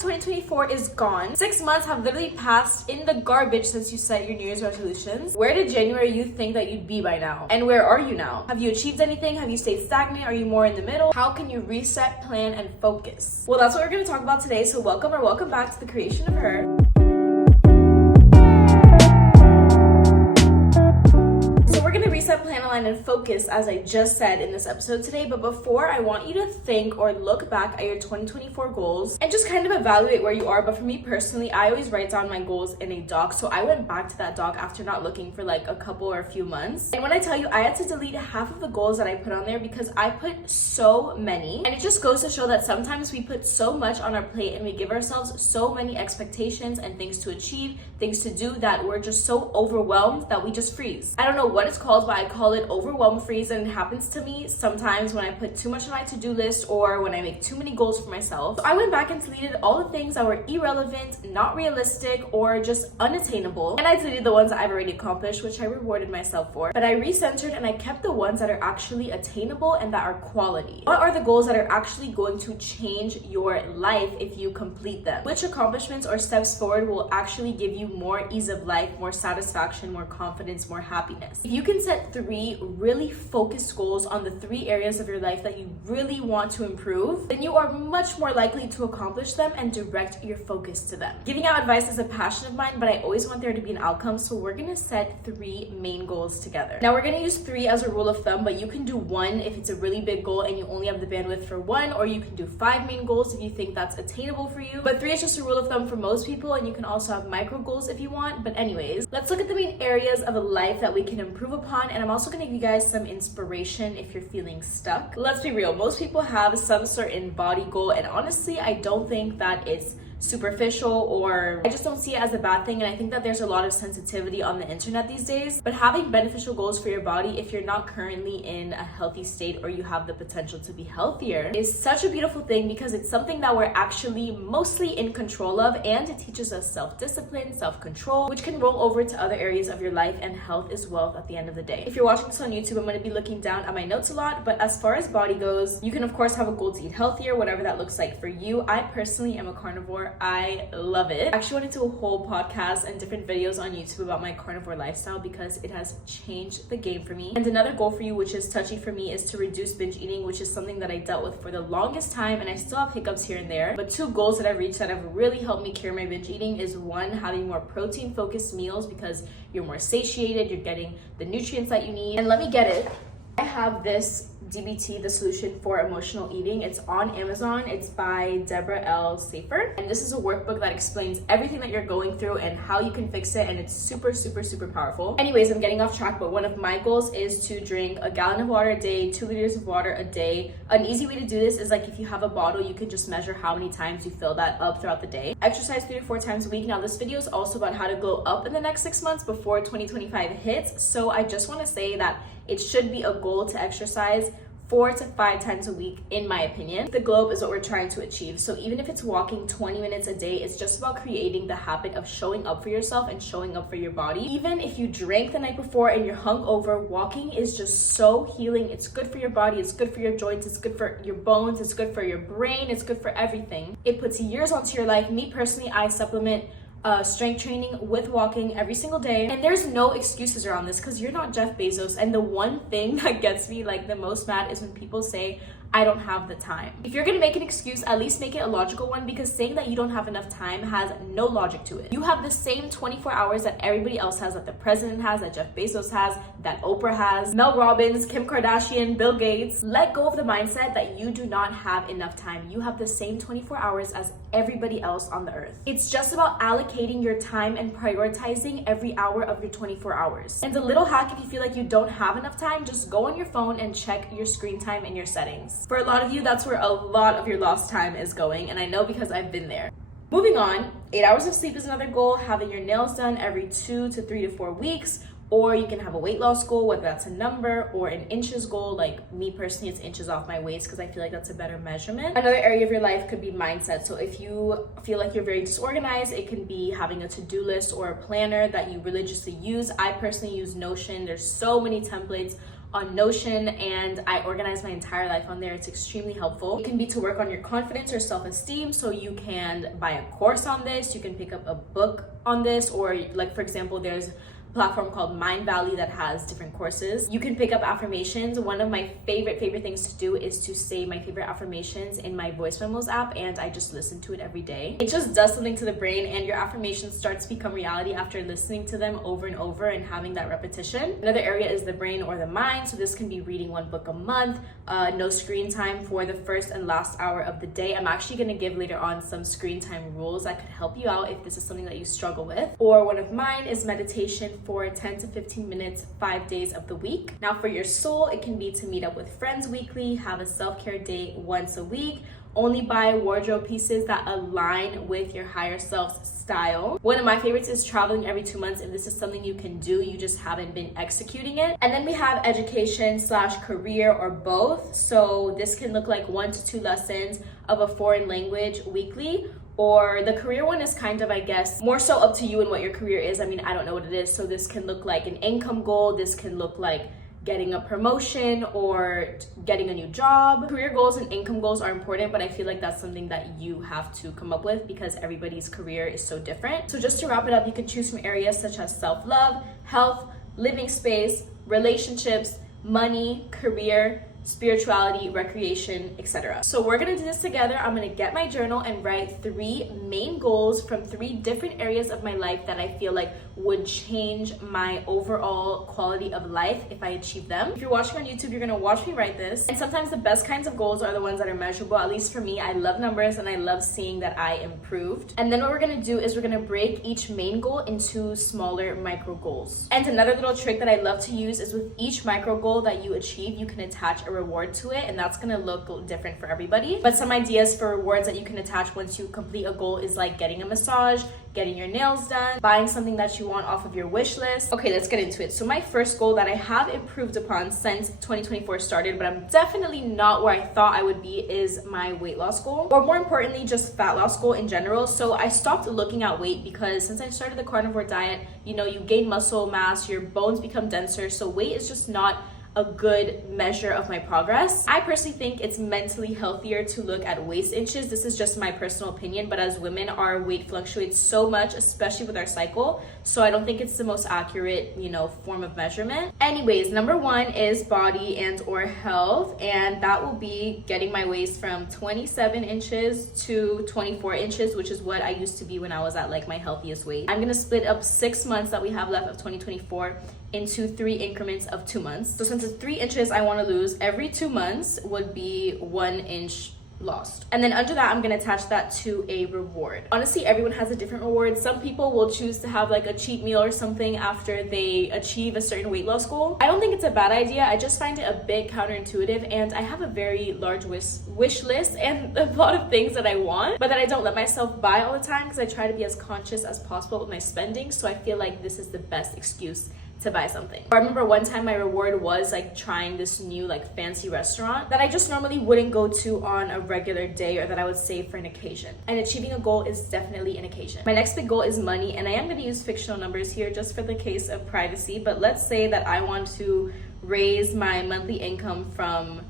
2024 is gone. 6 months have literally passed in the garbage since you set your New Year's resolutions. Where did January you think that you'd be by now? And where are you now? Have you achieved anything? Have you stayed stagnant? Are you more in the middle? How can you reset, plan, and focus? Well, that's what we're going to talk about today. So welcome back to the creation of her. Reset, plan, align, and focus, as I just said in this episode today. But before, I want you to think or look back at your 2024 goals and just kind of evaluate where you are. But for me personally, I always write down my goals in a doc. So I went back to that doc after not looking for like a couple or a few months. And when I tell you, I had to delete half of the goals that I put on there because I put so many. And it just goes to show that sometimes we put so much on our plate and we give ourselves so many expectations and things to achieve, things to do, that we're just so overwhelmed that we just freeze. I don't know what it's called, but I call it overwhelm freeze, and it happens to me sometimes when I put too much on my to-do list or when I make too many goals for myself. So I went back and deleted all the things that were irrelevant, not realistic, or just unattainable. And I deleted the ones that I've already accomplished, which I rewarded myself for. But I recentered and I kept the ones that are actually attainable and that are quality. What are the goals that are actually going to change your life if you complete them? Which accomplishments or steps forward will actually give you more ease of life, more satisfaction, more confidence, more happiness? If you can set 3 really focused goals on the 3 areas of your life that you really want to improve, then you are much more likely to accomplish them and direct your focus to them. Giving out advice is a passion of mine, but I always want there to be an outcome, so we're gonna set 3 main goals together. Now we're gonna use 3 as a rule of thumb, but you can do 1 if it's a really big goal and you only have the bandwidth for 1, or you can do 5 main goals if you think that's attainable for you. But 3 is just a rule of thumb for most people, and you can also have micro goals if you want. But anyways, let's look at the main areas of a life that we can improve upon, and I'm also gonna give you guys some inspiration if you're feeling stuck. Let's be real, most people have some certain body goal, and honestly, I don't think that it's superficial, or I just don't see it as a bad thing. And I think that there's a lot of sensitivity on the internet these days, but having beneficial goals for your body, if you're not currently in a healthy state or you have the potential to be healthier, is such a beautiful thing because it's something that we're actually mostly in control of, and it teaches us self-discipline, self-control, which can roll over to other areas of your life, and health is wealth at the end of the day. If you're watching this on YouTube, I'm going to be looking down at my notes a lot, but as far as body goes, you can of course have a goal to eat healthier, whatever that looks like for you. I personally am a carnivore. I love it. I actually want to do a whole podcast and different videos on YouTube about my carnivore lifestyle because it has changed the game for me. And another goal for you, which is touchy for me, is to reduce binge eating, which is something that I dealt with for the longest time, and I still have hiccups here and there. But 2 goals that I've reached that have really helped me cure my binge eating is 1, having more protein focused meals because you're more satiated, you're getting the nutrients that you need. And let me get it. I have this DBT, the solution for emotional eating. It's on Amazon. It's by Deborah L. Safer. And this is a workbook that explains everything that you're going through and how you can fix it. And it's super, super, super powerful. Anyways, I'm getting off track, but one of my goals is to drink a gallon of water a day, 2 liters of water a day. An easy way to do this is like if you have a bottle, you can just measure how many times you fill that up throughout the day. Exercise 3 to 4 times a week. Now this video is also about how to glow up in the next 6 months before 2025 hits. So I just want to say that it should be a goal to exercise 4 to 5 times a week, in my opinion. The globe is what we're trying to achieve. So even if it's walking 20 minutes a day, it's just about creating the habit of showing up for yourself and showing up for your body. Even if you drank the night before and you're hungover, walking is just so healing. It's good for your body, it's good for your joints, it's good for your bones, it's good for your brain, it's good for everything. It puts years onto your life. Me personally, I supplement strength training with walking every single day, and there's no excuses around this because you're not Jeff Bezos. And the one thing that gets me like the most mad is when people say, I don't have the time. If you're gonna make an excuse, at least make it a logical one, because saying that you don't have enough time has no logic to it. You have the same 24 hours that everybody else has, that the president has, that Jeff Bezos has, that Oprah has, Mel Robbins, Kim Kardashian, Bill Gates. Let go of the mindset that you do not have enough time. You have the same 24 hours as everybody else on the earth. It's just about allocating your time and prioritizing every hour of your 24 hours. And a little hack, if you feel like you don't have enough time, just go on your phone and check your screen time and your settings. For a lot of you, that's where a lot of your lost time is going, and I know because I've been there. Moving on, 8 hours of sleep is another goal. Having your nails done every 2 to 3 to 4 weeks, or you can have a weight loss goal, whether that's a number or an inches goal. Like me personally, it's inches off my waist because I feel like that's a better measurement. Another area of your life could be mindset. So if you feel like you're very disorganized, it can be having a to-do list or a planner that you religiously use. I personally use Notion. There's so many templates on Notion, and I organize my entire life on there. It's extremely helpful. It can be to work on your confidence or self-esteem, so you can buy a course on this, you can pick up a book on this, or like for example, there's platform called Mind Valley that has different courses. You can pick up affirmations. One of my favorite things to do is to save my favorite affirmations in my voice memos app, and I just listen to it every day. It just does something to the brain, and your affirmations start to become reality after listening to them over and over and having that repetition. Another area is the brain or the mind, so this can be reading one book a month, no screen time for the first and last hour of the day. I'm actually going to give later on some screen time rules that could help you out if this is something that you struggle with. Or one of mine is meditation for 10 to 15 minutes, 5 days of the week. Now for your soul, it can be to meet up with friends weekly, have a self-care day once a week, only buy wardrobe pieces that align with your higher self's style. One of my favorites is traveling every 2 months. If this is something you can do, you just haven't been executing it. And then we have education/career or both. So this can look like 1 to 2 lessons of a foreign language weekly. Or the career one is kind of, I guess, more so up to you and what your career is. I mean, I don't know what it is. So this can look like an income goal. This can look like getting a promotion or getting a new job. Career goals and income goals are important, but I feel like that's something that you have to come up with because everybody's career is so different. So just to wrap it up, you can choose from areas such as self-love, health, living space, relationships, money, career, spirituality, recreation, etc. So we're gonna do this together. I'm gonna get my journal and write 3 main goals from 3 different areas of my life that I feel like would change my overall quality of life if I achieve them. If you're watching on YouTube, you're gonna watch me write this. And sometimes the best kinds of goals are the ones that are measurable. At least for me, I love numbers and I love seeing that I improved. And then what we're gonna do is we're gonna break each main goal into smaller micro goals. And another little trick that I love to use is with each micro goal that you achieve, you can attach a reward to it, and that's gonna look different for everybody. But some ideas for rewards that you can attach once you complete a goal is like getting a massage, getting your nails done, buying something that you want off of your wish list. Okay, let's get into it. So my first goal that I have improved upon since 2024 started, but I'm definitely not where I thought I would be, is my weight loss goal, or more importantly, just fat loss goal in general. So I stopped looking at weight because since I started the carnivore diet, you know, you gain muscle mass, your bones become denser, so weight is just not a good measure of my progress. I personally think it's mentally healthier to look at waist inches. This is just my personal opinion, but as women, our weight fluctuates so much, especially with our cycle. So I don't think it's the most accurate, you know, form of measurement. Anyways, number 1 is body and or health, and that will be getting my waist from 27 inches to 24 inches, which is what I used to be when I was at like my healthiest weight. I'm gonna split up 6 months that we have left of 2024 into 3 increments of 2 months. So since it's 3 inches I want to lose, every 2 months would be 1 inch lost. And then under that, I'm gonna attach that to a reward. Honestly, everyone has a different reward. Some people will choose to have like a cheat meal or something after they achieve a certain weight loss goal. I don't think it's a bad idea. I just find it a bit counterintuitive, and I have a very large wish list and a lot of things that I want, but that I don't let myself buy all the time because I try to be as conscious as possible with my spending. So I feel like this is the best excuse to buy something. I remember one time my reward was like trying this new like fancy restaurant that I just normally wouldn't go to on a regular day, or that I would save for an occasion. And achieving a goal is definitely an occasion. My next big goal is money, and I am going to use fictional numbers here just for the case of privacy, but let's say that I want to raise my monthly income from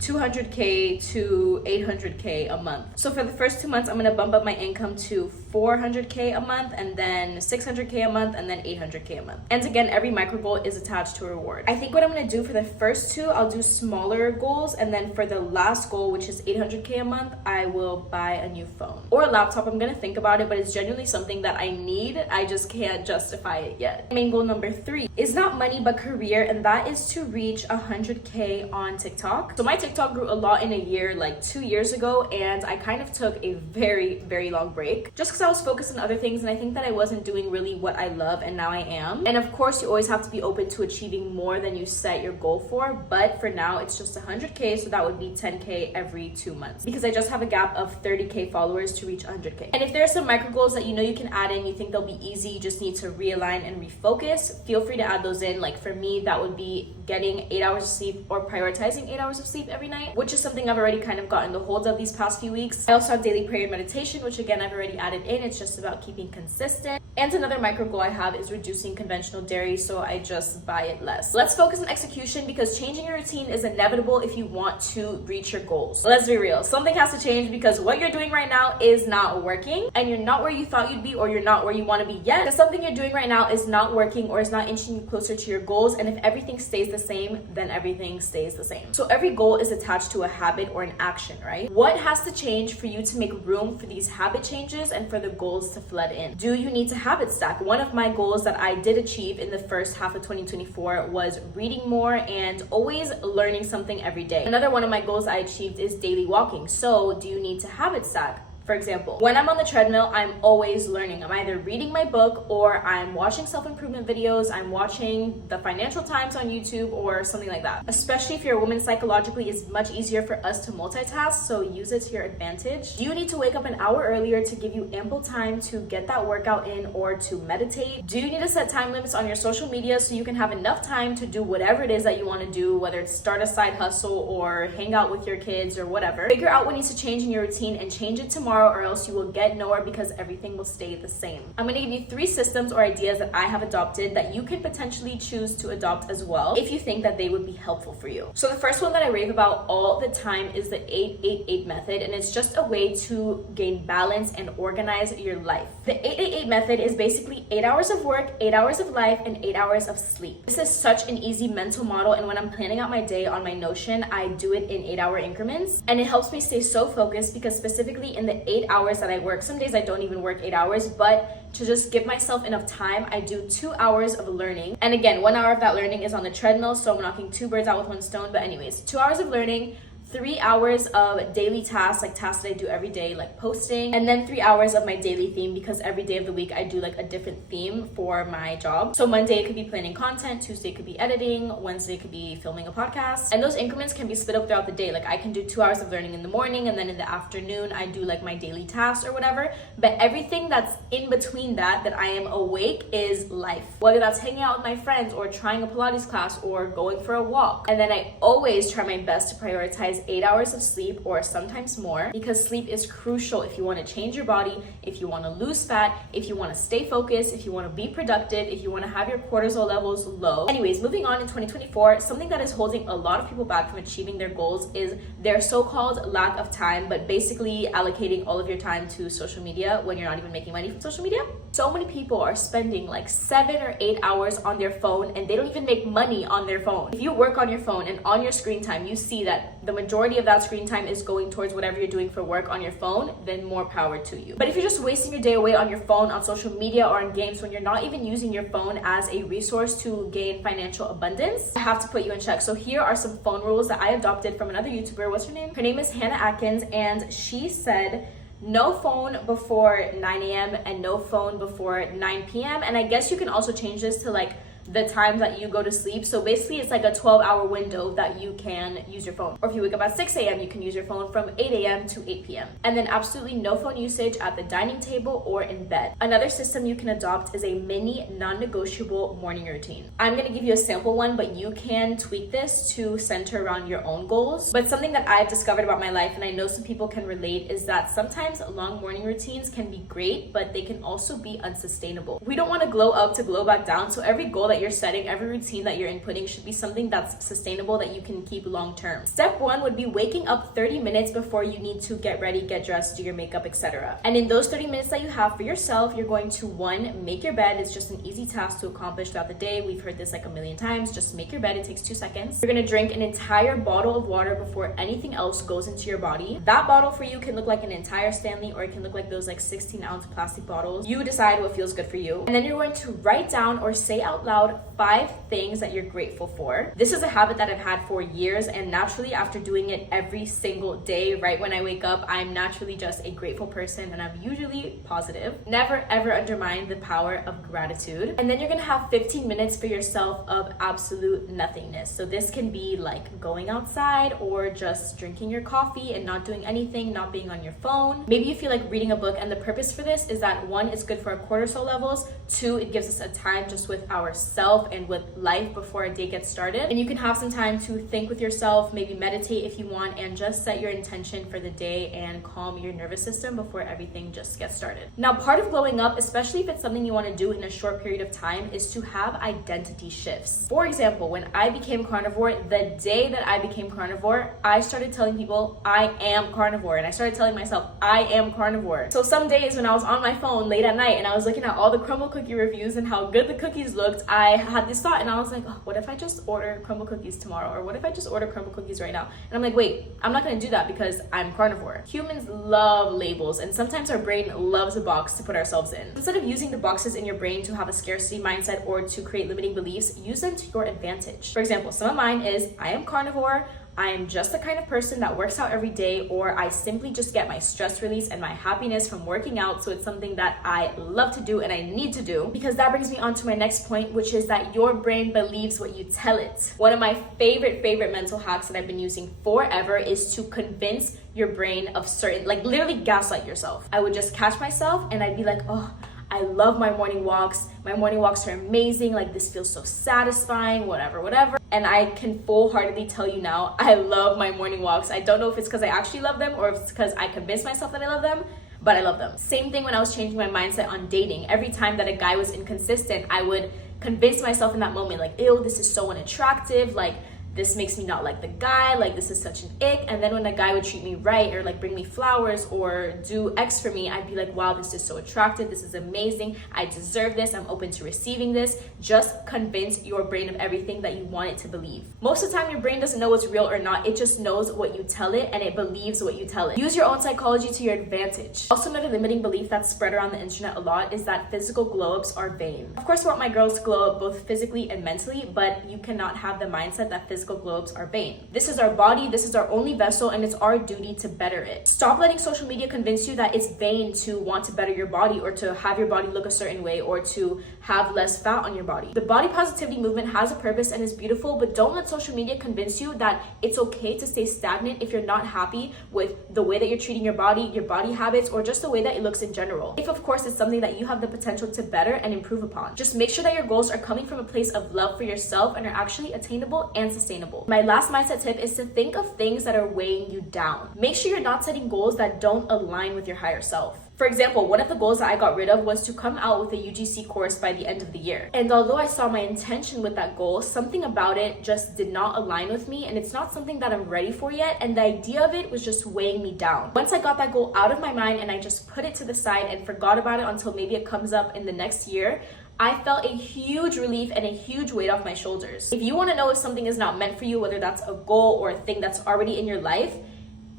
200K to 800K a month. So for the first 2 months, I'm gonna bump up my income to 400K a month, and then 600K a month, and then 800K a month. And again, every micro goal is attached to a reward. I think what I'm gonna do for the first 2, I'll do smaller goals, and then for the last goal, which is 800K a month, I will buy a new phone or a laptop. I'm gonna think about it, but it's genuinely something that I need. I just can't justify it yet. Main goal number 3 is not money, but career, and that is to reach 100K on TikTok. So my TikTok grew a lot in a year, like 2 years ago, and I kind of took a very long break just because I was focused on other things, and I think that I wasn't doing really what I love, and now I am. And of course, you always have to be open to achieving more than you set your goal for, but for now it's just 100K, so that would be 10K every 2 months because I just have a gap of 30K followers to reach 100K. And if there are some micro goals that you know you can add in, you think they'll be easy, you just need to realign and refocus, feel free to add those in. Like for me, that would be getting 8 hours of sleep or prioritizing 8 hours of sleep every night, which is something I've already kind of gotten the hold of these past few weeks. I also have daily prayer and meditation, which again, I've already added in. It's just about keeping consistent. And another micro goal I have is reducing conventional dairy, so I just buy it less. Let's focus on execution because changing your routine is inevitable if you want to reach your goals. Let's be real. Something has to change because what you're doing right now is not working, and you're not where you thought you'd be, or you're not where you want to be yet, because something you're doing right now is not working or is not inching you closer to your goals. And if everything stays the same, then everything stays the same. So every goal is attached to a habit or an action, right? What has to change for you to make room for these habit changes and for the goals to flood in? Do you need to habit stack? One of my goals that I did achieve in the first half of 2024 was reading more and always learning something every day. Another one of my goals I achieved is daily walking. So do you need to habit stack? For example, when I'm on the treadmill, I'm always learning. I'm either reading my book or I'm watching self-improvement videos, I'm watching the Financial Times on YouTube or something like that. Especially if you're a woman, psychologically, it's much easier for us to multitask, so use it to your advantage. Do you need to wake up an hour earlier to give you ample time to get that workout in or to meditate? Do you need to set time limits on your social media so you can have enough time to do whatever it is that you want to do, whether it's start a side hustle or hang out with your kids or whatever? Figure out what needs to change in your routine and change it tomorrow, or else you will get nowhere because everything will stay the same. I'm going to give you 3 systems or ideas that I have adopted that you can potentially choose to adopt as well if you think that they would be helpful for you. So the first one that I rave about all the time is the 8-8-8 method, and it's just a way to gain balance and organize your life. The 8-8-8 method is basically 8 hours of work, 8 hours of life, and 8 hours of sleep. This is such an easy mental model, and when I'm planning out my day on my Notion, I do it in 8-hour increments, and it helps me stay so focused because specifically in the 8 hours that I work, some days I don't even work 8 hours, but to just give myself enough time, I do 2 hours of learning. And again, 1 hour of that learning is on the treadmill, so I'm knocking 2 birds out with 1 stone. But anyways, 2 hours of learning, 3 hours of daily tasks, like tasks that I do every day, like posting, and then 3 hours of my daily theme, because every day of the week I do like a different theme for my job. So Monday it could be planning content, Tuesday could be editing, Wednesday could be filming a podcast, and those increments can be split up throughout the day. Like I can do 2 hours of learning in the morning, and then in the afternoon I do like my daily tasks or whatever. But everything that's in between that I am awake is life, whether that's hanging out with my friends or trying a Pilates class or going for a walk. And then I always try my best to prioritize 8 hours of sleep or sometimes more, because sleep is crucial if you want to change your body, if you want to lose fat, if you want to stay focused, if you want to be productive, if you want to have your cortisol levels low. Anyways, moving on in 2024, something that is holding a lot of people back from achieving their goals is their so-called lack of time, but basically allocating all of your time to social media when you're not even making money from social media. So many people are spending like 7 or 8 hours on their phone and they don't even make money on their phone. If you work on your phone and on your screen time, you see that the majority of that screen time is going towards whatever you're doing for work on your phone, then more power to you. But if you're just wasting your day away on your phone, on social media, or on games when you're not even using your phone as a resource to gain financial abundance, I have to put you in check. So here are some phone rules that I adopted from another YouTuber. What's her name? Her name is Hannah Atkins, and she said no phone before 9 a.m. and no phone before 9 p.m. And I guess you can also change this to like the time that you go to sleep. So basically it's like a 12-hour window that you can use your phone. Or if you wake up at 6 a.m., you can use your phone from 8 a.m. to 8 p.m. And then absolutely no phone usage at the dining table or in bed. Another system you can adopt is a mini non-negotiable morning routine. I'm gonna give you a sample one, but you can tweak this to center around your own goals. But something that I've discovered about my life, and I know some people can relate, is that sometimes long morning routines can be great, but they can also be unsustainable. We don't wanna glow up to glow back down, so every goal that you're setting, every routine that you're inputting should be something that's sustainable, that you can keep long term. Step 1 would be waking up 30 minutes before you need to get ready, get dressed, do your makeup, etc. And in those 30 minutes that you have for yourself, you're going to 1, make your bed. It's just an easy task to accomplish throughout the day. We've heard this like a million times. Just make your bed. It takes 2 seconds. You're going to drink an entire bottle of water before anything else goes into your body. That bottle for you can look like an entire Stanley, or it can look like those like 16-ounce plastic bottles. You decide what feels good for you. And then you're going to write down or say out loud 5 things that you're grateful for. This is a habit that I've had for years, and naturally after doing it every single day, right when I wake up, I'm naturally just a grateful person, and I'm usually positive. Never ever undermine the power of gratitude. And then you're gonna have 15 minutes for yourself of absolute nothingness. So this can be like going outside or just drinking your coffee and not doing anything, not being on your phone. Maybe you feel like reading a book, and the purpose for this is that 1, it's good for our cortisol levels, 2, it gives us a time just with ourselves. self and with life before a day gets started. And you can have some time to think with yourself, maybe meditate if you want, and just set your intention for the day and calm your nervous system before everything just gets started. Now, part of glowing up, especially if it's something you want to do in a short period of time, is to have identity shifts. For example, when I became carnivore, the day that I became carnivore, I started telling people I am carnivore, and I started telling myself I am carnivore. So some days when I was on my phone late at night and I was looking at all the crumble cookie reviews and how good the cookies looked, I had this thought and I was like, oh, what if I just order crumble cookies tomorrow? Or what if I just order crumble cookies right now? And I'm like, wait, I'm not gonna do that because I'm carnivore. Humans love labels, and sometimes our brain loves a box to put ourselves in. Instead of using the boxes in your brain to have a scarcity mindset or to create limiting beliefs, use them to your advantage. For example, some of mine is I am carnivore, I am just the kind of person that works out every day, or I simply just get my stress release and my happiness from working out, so it's something that I love to do and I need to do. Because that brings me on to my next point, which is that your brain believes what you tell it. One of my favorite mental hacks that I've been using forever is to convince your brain of certain, like literally gaslight yourself. I would just catch myself and I'd be like, oh, I love my morning walks. My morning walks are amazing. Like, this feels so satisfying, whatever. And I can full-heartedly tell you now, I love my morning walks. I don't know if it's because I actually love them or if it's because I convinced myself that I love them, but I love them. Same thing when I was changing my mindset on dating. Every time that a guy was inconsistent, I would convince myself in that moment, like, ew, this is so unattractive. Like, this makes me not like the guy, like this is such an ick. And then when the guy would treat me right or like bring me flowers or do X for me, I'd be like, wow, this is so attractive, this is amazing, I deserve this, I'm open to receiving this. Just convince your brain of everything that you want it to believe. Most of the time your brain doesn't know what's real or not, it just knows what you tell it and it believes what you tell it. Use your own psychology to your advantage. Also, another limiting belief that's spread around the internet a lot is that physical glow-ups are vain. Of course I want my girls to glow up both physically and mentally, but you cannot have the mindset that physical glow-ups are vain. This is our body, this is our only vessel, and it's our duty to better it. Stop letting social media convince you that it's vain to want to better your body or to have your body look a certain way or to have less fat on your body. The body positivity movement has a purpose and is beautiful, but don't let social media convince you that it's okay to stay stagnant if you're not happy with the way that you're treating your body habits, or just the way that it looks in general. If of course it's something that you have the potential to better and improve upon. Just make sure that your goals are coming from a place of love for yourself and are actually attainable and sustainable. My last mindset tip is to think of things that are weighing you down. Make sure you're not setting goals that don't align with your higher self. For example, one of the goals that I got rid of was to come out with a UGC course by the end of the year. And although I saw my intention with that goal, something about it just did not align with me, and it's not something that I'm ready for yet, and the idea of it was just weighing me down. Once I got that goal out of my mind and I just put it to the side and forgot about it until maybe it comes up in the next year, I felt a huge relief and a huge weight off my shoulders. If you want to know if something is not meant for you, whether that's a goal or a thing that's already in your life,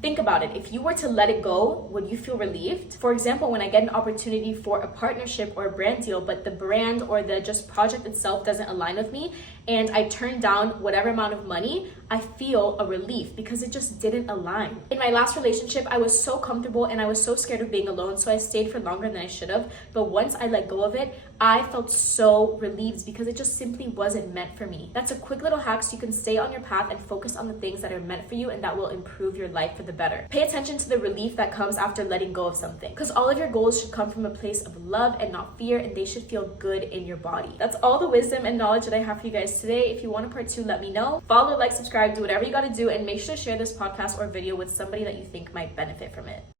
think about it. If you were to let it go, would you feel relieved? For example, when I get an opportunity for a partnership or a brand deal, but the brand or the just project itself doesn't align with me, and I turn down whatever amount of money, I feel a relief because it just didn't align. In my last relationship, I was so comfortable and I was so scared of being alone, so I stayed for longer than I should have. But once I let go of it, I felt so relieved because it just simply wasn't meant for me. That's a quick little hack so you can stay on your path and focus on the things that are meant for you and that will improve your life for the better. Pay attention to the relief that comes after letting go of something, because all of your goals should come from a place of love and not fear, and they should feel good in your body. That's all the wisdom and knowledge that I have for you guys today. If you want a part 2, let me know. Follow, like, subscribe, do whatever you gotta do, and make sure to share this podcast or video with somebody that you think might benefit from it.